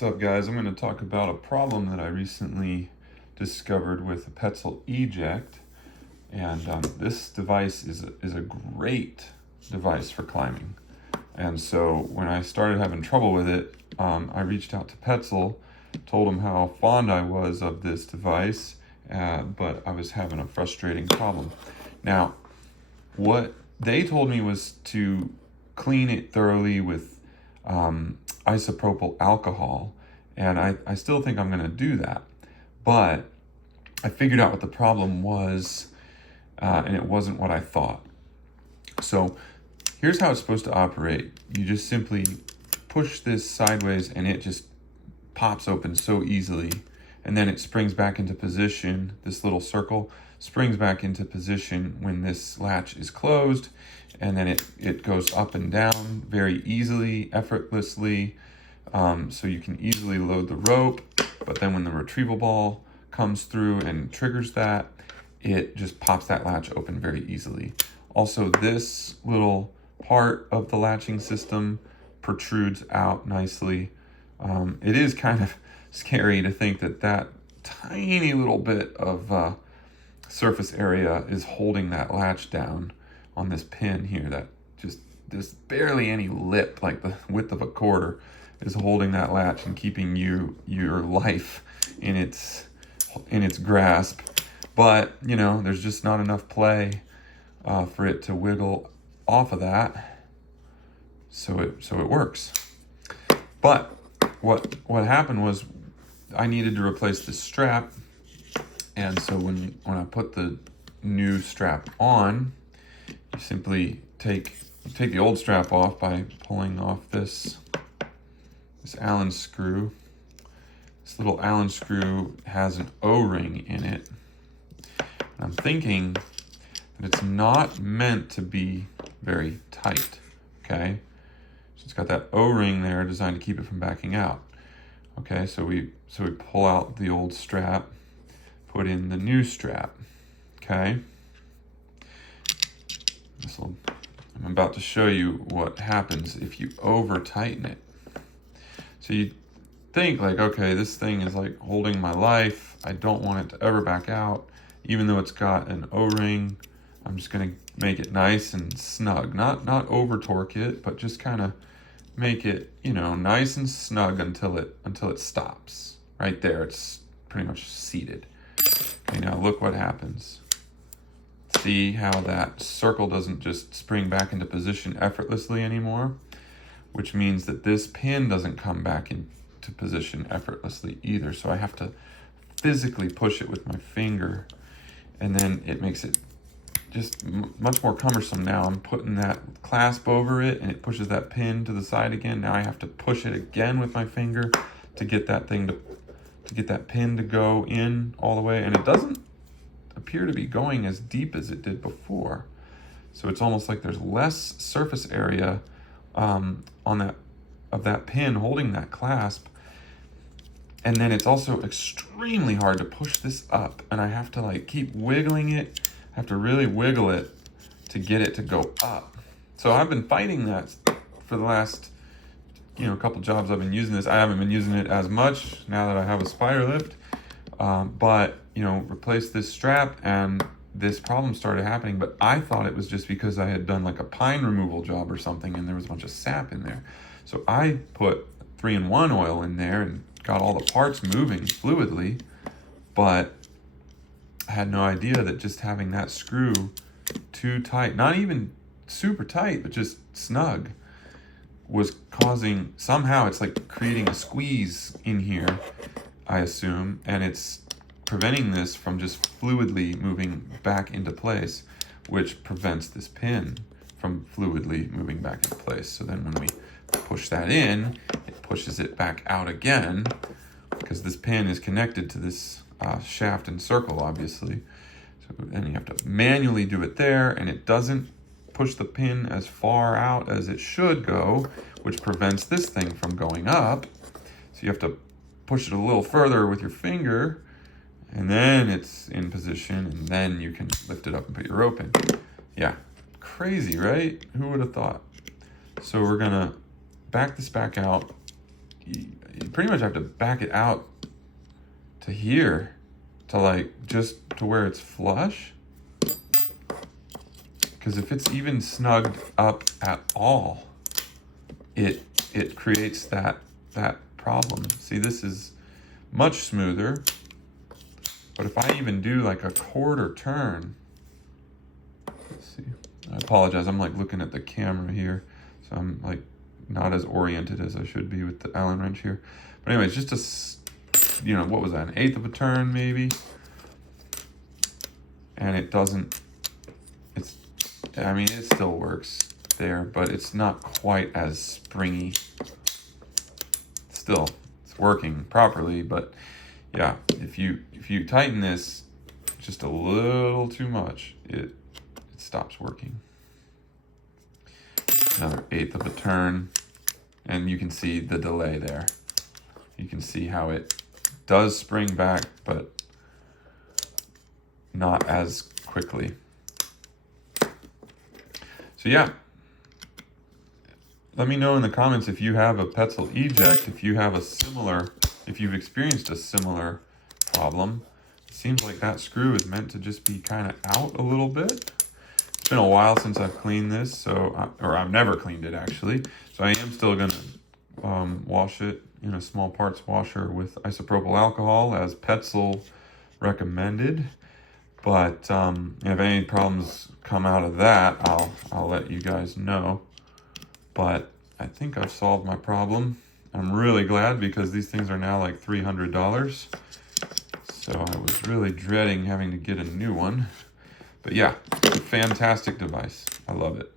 What's up, guys? I'm going to talk about a problem that I recently discovered with the Petzl Eject. And this device is a great device for climbing. And so when I started having trouble with it, I reached out to Petzl, told him how fond I was of this device, but I was having a frustrating problem. Now, what they told me was to clean it thoroughly with isopropyl alcohol, and I still think I'm going to do that, but I figured out what the problem was, and it wasn't what I thought. So here's how it's supposed to operate. You just simply push this sideways and it just pops open so easily, and then it springs back into position. This little circle springs back into position when this latch is closed, and then it goes up and down very easily, effortlessly, so you can easily load the rope. But then when the retrieval ball comes through and triggers that, it just pops that latch open very easily. Also, this little part of the latching system protrudes out nicely. It is kind of scary to think that that tiny little bit of surface area is holding that latch down on this pin here. That just, there's barely any lip, like the width of a quarter, is holding that latch and keeping your life in its grasp. But you know, there's just not enough play for it to wiggle off of that, so it works. But what happened was I needed to replace this strap, and so when I put the new strap on, you simply take the old strap off by pulling off this Allen screw. This little Allen screw has an O-ring in it. And I'm thinking that it's not meant to be very tight, okay? So it's got that O-ring there designed to keep it from backing out. Okay, so we pull out the old strap, put in the new strap, okay? I'm about to show you what happens if you over tighten it. So you think like, okay, this thing is like holding my life. I don't want it to ever back out, even though it's got an O-ring. I'm just gonna make it nice and snug, not over torque it, but just kind of make it, you know, nice and snug until it stops. Right there, it's pretty much seated. Okay, now look what happens. See how that circle doesn't just spring back into position effortlessly anymore, which means that this pin doesn't come back into position effortlessly either. So I have to physically push it with my finger, and then it makes it just much more cumbersome. Now I'm putting that clasp over it and it pushes that pin to the side again. Now I have to push it again with my finger to get that thing to get that pin to go in all the way, and it doesn't appear to be going as deep as it did before. So it's almost like there's less surface area on that pin holding that clasp. And then it's also extremely hard to push this up, and I have to like keep wiggling it. I have to really wiggle it to get it to go up. So I've been fighting that for the last, couple jobs I've been using this. I haven't been using it as much now that I have a spider lift, but replaced this strap and this problem started happening. But I thought it was just because I had done like a pine removal job or something and there was a bunch of sap in there. So I put 3-in-1 oil in there and got all the parts moving fluidly, but I had no idea that just having that screw too tight, not even super tight, but just snug, was causing, somehow it's like creating a squeeze in here, I assume, and it's preventing this from just fluidly moving back into place, which prevents this pin from fluidly moving back into place. So then when we push that in, it pushes it back out again, because this pin is connected to this shaft and circle, obviously. So then you have to manually do it there, and it doesn't push the pin as far out as it should go, which prevents this thing from going up. So you have to push it a little further with your finger, and then it's in position, and then you can lift it up and put your rope in. Yeah, crazy, right? Who would have thought? So we're gonna back this back out, you pretty much have to back it out to here, to like just to where it's flush. Because if it's even snugged up at all, it creates that problem. See, this is much smoother, but if I even do like a quarter turn, let's see, I apologize, I'm like looking at the camera here, so I'm like not as oriented as I should be with the Allen wrench here. But anyways, just a, you know, what was that, an eighth of a turn maybe? And it doesn't, it's, I mean, it still works there, but it's not quite as springy. Still, it's working properly, but yeah, if you tighten this just a little too much, it stops working. Another eighth of a turn, and you can see the delay there. You can see how it does spring back, but not as quickly. So yeah, let me know in the comments if you have a Petzl Eject, if you've experienced a similar problem. It seems like that screw is meant to just be kind of out a little bit. It's been a while since I've cleaned this, so or I've never cleaned it actually. So I am still gonna wash it in a small parts washer with isopropyl alcohol as Petzl recommended. But if any problems come out of that, I'll let you guys know. But I think I've solved my problem. I'm really glad because these things are now like $300. So I was really dreading having to get a new one. But yeah, fantastic device. I love it.